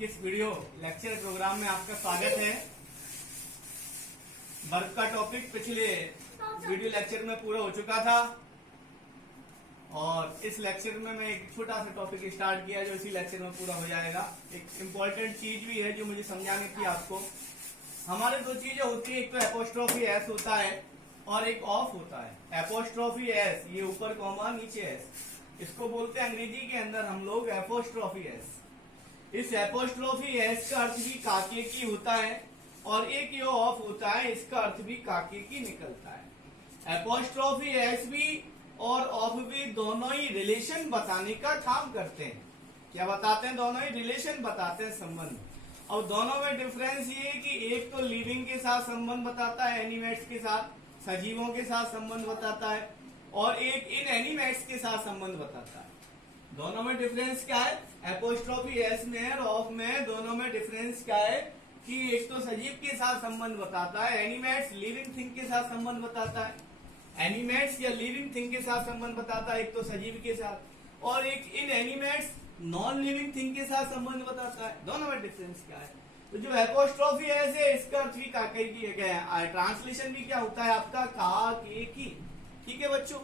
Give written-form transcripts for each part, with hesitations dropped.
के इस video lecture programme में आपका स्वागत है। वर्क का टॉपिक पिछले वीडियो लेक्चर में पूरा हो चुका था और इस लेक्चर में मैं एक छोटा सा टॉपिक स्टार्ट किया जो इसी लेक्चर में पूरा हो जाएगा। एक इम्पोर्टेंट चीज भी है जो मुझे समझानी थी आपको। हमारे दो चीजें होती है, एक तो एपोस्ट्रोफी एस होता है और एक ऑफ होता है। एपोस्ट्रोफी एस, ये ऊपर कॉमा नीचे एस, इसको बोलते हैं अंग्रेजी के अंदर हम लोग एपोस्ट्रोफी एस। इस एपोस्ट्रोफी एस का अर्थ भी काके की होता है और एक ये ऑफ होता है, इसका अर्थ भी काके की निकलता है। एपोस्ट्रोफी एस भी और ऑफ भी दोनों ही रिलेशन बताने का काम करते हैं। क्या बताते हैं? दोनों ही रिलेशन बताते हैं, संबंध। और दोनों में डिफरेंस ये है कि एक तो लिविंग के साथ संबंध बताता है, एनिमेट्स के साथ, सजीवों के साथ संबंध बताता है, और एक इन एनिमेट्स के साथ संबंध बताता है। दोनों में डिफरेंस क्या है? एपोस्ट्रोफी एस में और ऑफ में दोनों में डिफरेंस क्या है कि एक तो सजीव के साथ संबंध बताता है, एनिमेट्स लिविंग थिंग के साथ संबंध बताता है, एनिमेट्स या लिविंग थिंग के साथ संबंध बताता है एक तो सजीव के साथ, और एक इन एनिमेट्स नॉन लिविंग थिंग के साथ संबंध बताता है। दोनों में डिफरेंस क्या है? तो जो एपोस्ट्रोफी एस है इसका अर्थ भी काके की है, ट्रांसलेशन भी क्या होता है आपका? का के की। ठीक है बच्चों,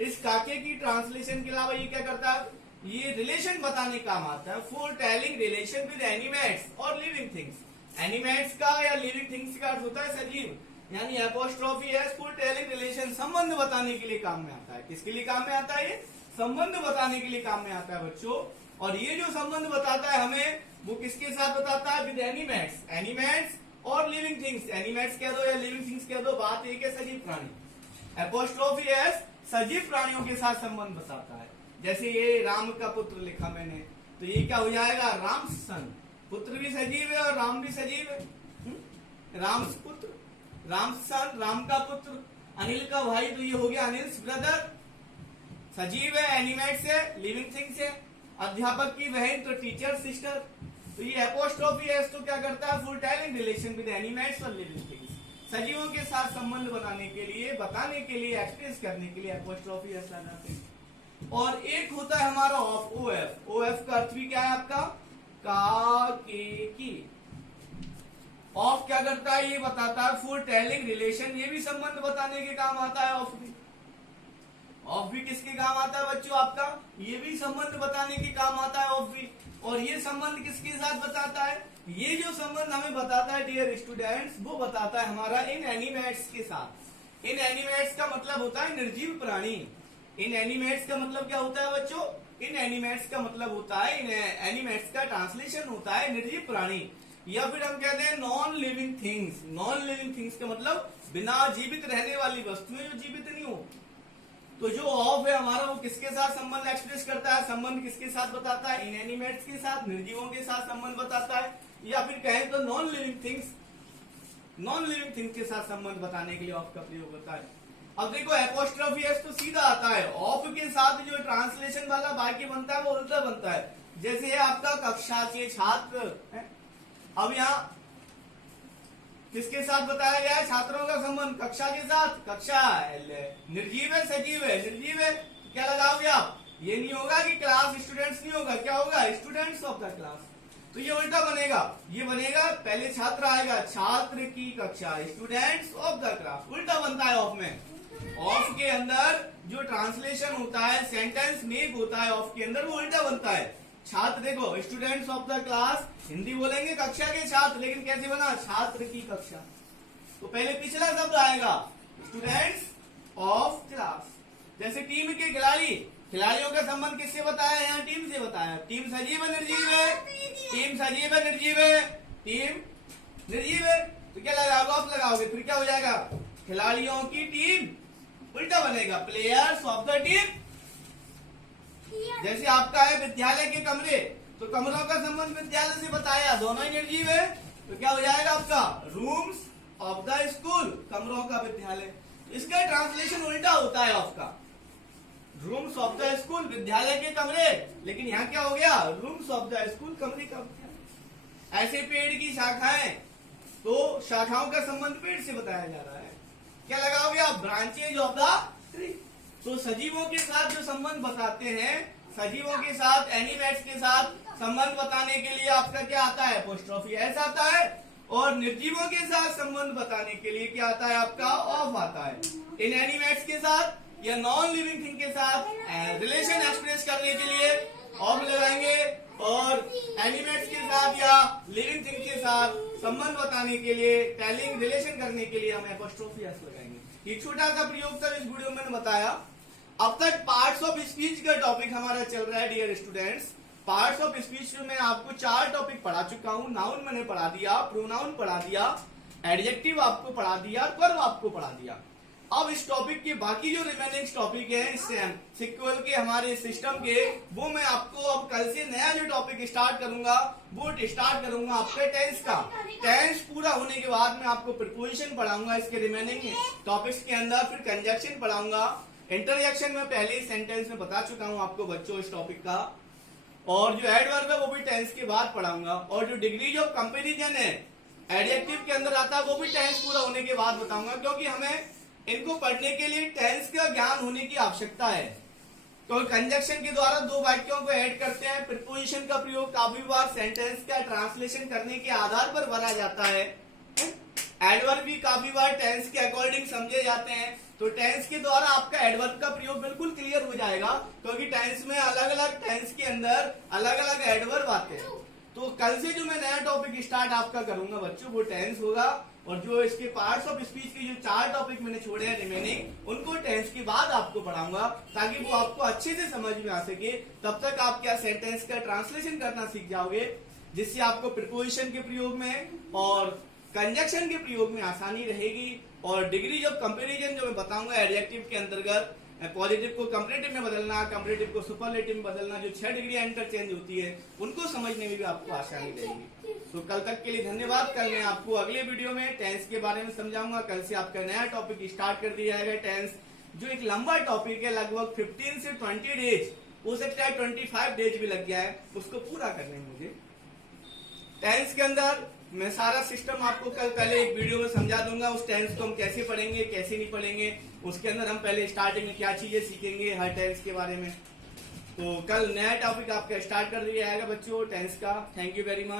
इस काके की ट्रांसलेशन के अलावा ये क्या करता है? ये रिलेशन बताने काम आता है, for telling relation with animates और लिविंग थिंग्स। एनिमेट्स का या लिविंग थिंग्स का अर्थ होता है सजीव, यानी apostrophe S for telling relation, संबंध बताने के लिए काम में आता है। किसके लिए काम में आता है? ये संबंध बताने के लिए काम में आता है बच्चों। और ये जो संबंध बताता है हमें, वो किसके साथ बताता है? विद एनिमेट्स, एनिमेट्स और लिविंग थिंग्स। एनिमेट्स कह दो या लिविंग थिंग्स कह दो, बात एक है, सजीव प्राणी। एपोस्ट्रोफी एस सजीव प्राणियों के साथ संबंध बताता है। जैसे ये राम का पुत्र लिखा मैंने, तो ये क्या हो जाएगा? राम सन। पुत्र भी सजीव है और राम भी सजीव है। राम पुत्र, राम सन, राम का पुत्र। अनिल का भाई, तो ये हो गया अनिल्स ब्रदर। सजीव है, एनिमेट्स है, लिविंग थिंग्स है। अध्यापक की बहन, तो टीचर सिस्टर। तो ये एपोस्ट्रोफी एस तो क्या करता है? Full telling relation with animates और लिविंग थिंग्स, सजीवों के साथ संबंध बनाने के लिए, बताने के लिए, एक्सप्रेस करने के लिए एपोस्ट्रोफी एस लगाते हैं। और एक होता है हमारा of, O F. O F का अर्थ भी क्या है आपका? का के की। ऑफ क्या करता है? ये बताता है फुल टेलिंग रिलेशन, ये भी संबंध बताने के काम आता है। ऑफ भी, ऑफ भी किसके काम आता है बच्चों आपका? ये भी संबंध बताने के काम आता है ऑफ भी। और ये संबंध किसके साथ बताता है? ये जो संबंध हमें बताता है डियर स्टूडेंट्स, वो बताता है हमारा इन एनिमेट्स के साथ। इन एनिमेट्स का मतलब होता है निर्जीव प्राणी। इन एनिमेट्स का मतलब क्या होता है बच्चों? इन एनिमेट्स का मतलब होता है, इन एनिमेट्स का ट्रांसलेशन होता है निर्जीव प्राणी, या फिर हम कहते हैं non living things. Non living things का मतलब बिना जीवित रहने वाली वस्तुएं जो जीवित नहीं हो। तो जो ऑफ है हमारा, वो किसके साथ संबंध एक्सप्रेस करता है? संबंध किसके साथ बताता है? इन एनिमेट्स के साथ, निर्जीवों के साथ संबंध बताता है, या फिर कहें तो non living things, non living things के साथ संबंध बताने के लिए ऑफ का प्रयोग होता है। अब देखो एपोस्ट्रोफी एस तो सीधा आता है, ऑफ के साथ जो ट्रांसलेशन वाला वाक्य बनता है वो उल्टा बनता है। जैसे ये आपका कक्षा के छात्र है, अब यहाँ किसके साथ बताया गया है? छात्रों का संबंध कक्षा के साथ। कक्षा निर्जीव है, सजीव है? निर्जीव है, तो क्या लगाओगे आप? ये नहीं होगा कि क्लास स्टूडेंट्स नहीं होगा, क्या होगा? Students of the class. तो ये उल्टा बनेगा, ये बनेगा पहले छात्र आएगा, छात्र की कक्षा, स्टूडेंट्स ऑफ द क्लास। उल्टा बनता है ऑफ में। ऑफ के अंदर जो ट्रांसलेशन होता है, सेंटेंस मेक होता है ऑफ के अंदर, वो उल्टा बनता है। छात्र, देखो students of the class, Hindi बोलेंगे कक्षा के छात्र, लेकिन कैसे बना? छात्र की कक्षा। तो पहले पिछला शब्द आएगा स्टूडेंट्स ऑफ क्लास। जैसे टीम के खिलाड़ी, खिलाड़ियों का संबंध किससे बताया? यहाँ टीम से बताया। टीम सजीव है, निर्जीव है? टीम सजीव है, निर्जीव है? टीम निर्जीव है, तो क्या लगाओगे? ऑफ लगाओगे, फिर क्या हो जाएगा? खिलाड़ियों की टीम, उल्टा बनेगा प्लेयर्स ऑफ द टीम। जैसे आपका है विद्यालय के कमरे, तो कमरों का संबंध विद्यालय से बताया, दोनों ही निर्जीव है, तो क्या हो जाएगा आपका? रूम्स ऑफ द स्कूल, कमरों का विद्यालय। इसका ट्रांसलेशन उल्टा होता है ऑफ का। रूम्स ऑफ द स्कूल, विद्यालय के कमरे, लेकिन यहाँ क्या हो गया? रूम्स ऑफ द स्कूल, कमरे का विद्यालय। ऐसे पेड़ की शाखाएं, तो शाखाओं का संबंध पेड़ से बताया जा रहा है। क्या लगाओगे आप? Branches of the tree. तो सजीवों के साथ जो संबंध बताते हैं, सजीवों के साथ, एनिमेट्स के साथ संबंध बताने के लिए आपका क्या आता है, अपोस्ट्रोफी एस आता है। और निर्जीवों के साथ संबंध बताने के लिए क्या आता है, आपका ऑफ आता है। इनएनिमेट्स के साथ या नॉन लिविंग थिंग के साथ रिलेशन एक्सप्रेस करने के लिए ऑफ लगाएंगे, और एनिमेट्स के साथ या लिविंग थिंग के साथ संबंध बताने के लिए, टेलिंग रिलेशन करने के लिए हम अपोस्ट्रोफी एस लगाएंगे। एक छोटा सा प्रयोग था इस वीडियो में मैंने बताया। अब तक पार्ट्स ऑफ स्पीच का टॉपिक हमारा चल रहा है dear students. Parts of speech में आपको 4 टॉपिक पढ़ा चुका हूं। नाउन मैंने पढ़ा दिया, प्रोनाउन पढ़ा दिया, एडजेक्टिव आपको पढ़ा दिया, वर्ब आपको पढ़ा दिया। अब इस टॉपिक के बाकी जो रिमेनिंग टॉपिक है इस सिक्वल के हमारे सिस्टम के, वो मैं आपको अब कल से नया जो टॉपिक स्टार्ट करूंगा वो स्टार्ट करूंगा आपके टेंस का। टेंस पूरा होने के बाद मैं आपको प्रीपोजिशन पढ़ाऊंगा इसके रिमेनिंग टॉपिक्स के अंदर, फिर कंजक्शन पढ़ाऊंगा। इंटरजेक्शन में पहले ही सेंटेंस में बता चुका हूं आपको बच्चों इस टॉपिक का, और जो एडवर्ब है वो भी टेंस के बाद पढ़ाऊंगा। और जो डिग्रीज ऑफ कंपैरिजन है एडजेक्टिव के अंदर आता है वो भी टेंस पूरा होने के बाद बताऊंगा, क्योंकि हमें इनको पढ़ने के लिए टेंस का ज्ञान होने की आवश्यकता है। तो कंजक्शन के द्वारा 2 वाक्यों को ऐड करते हैं। प्रीपोजिशन का प्रयोग काफी बार सेंटेंस का ट्रांसलेशन करने के आधार पर भरा जाता है। एडवर्ब भी काफी बार टेंस के अकॉर्डिंग समझे जाते हैं। तो टेंस के द्वारा आपका एडवर्ब का प्रयोग बिल्कुल क्लियर हो जाएगा, क्योंकि टेंस में अलग अलग टेंस के अंदर अलग अलग एडवर्ब आते हैं। तो कल से जो मैं नया टॉपिक स्टार्ट आपका करूंगा बच्चों वो टेंस होगा, और जो इसके पार्ट्स ऑफ स्पीच के जो 4 टॉपिक मैंने छोड़े हैं रिमेनिंग, उनको टेंस के बाद आपको पढ़ाऊंगा, ताकि वो आपको अच्छे से समझ में आ सके। तब तक आप क्या सेंटेंस का ट्रांसलेशन करना सीख जाओगे, जिससे आपको प्रीपोजिशन के प्रयोग में और कंजक्शन के प्रयोग में आसानी रहेगी। और डिग्री ऑफ कंपैरिजन जो मैं बताऊंगा एडजेक्टिव के अंतर्गत, पॉजिटिव को कंपैरेटिव में बदलना, कंपैरेटिव को सुपरलेटिव में बदलना, जो 6 डिग्री इंटरचेंज होती है उनको समझने में भी आपको आसानी रहेगी। तो कल तक के लिए धन्यवाद। कल मैं आपको अगले वीडियो में टेंस के बारे में समझाऊंगा। कल से आपका नया टॉपिक स्टार्ट कर दिया जाएगा टेंस, जो एक लंबा टॉपिक है, लगभग 15 से 20 डेज, हो सकता है 25 डेज भी लग जाए उसको पूरा करने में मुझे। टेंस के अंदर मैं सारा सिस्टम आपको कल पहले एक वीडियो में समझा दूंगा। उस टेंस को हम कैसे पढ़ेंगे कैसे नहीं पढ़ेंगे, उसके अंदर हम पहले स्टार्टिंग में क्या चीजें सीखेंगे हर टेंस के बारे में। तो कल नया टॉपिक आपका स्टार्ट कर दिया जाएगा बच्चों टेंस का। Thank you very much.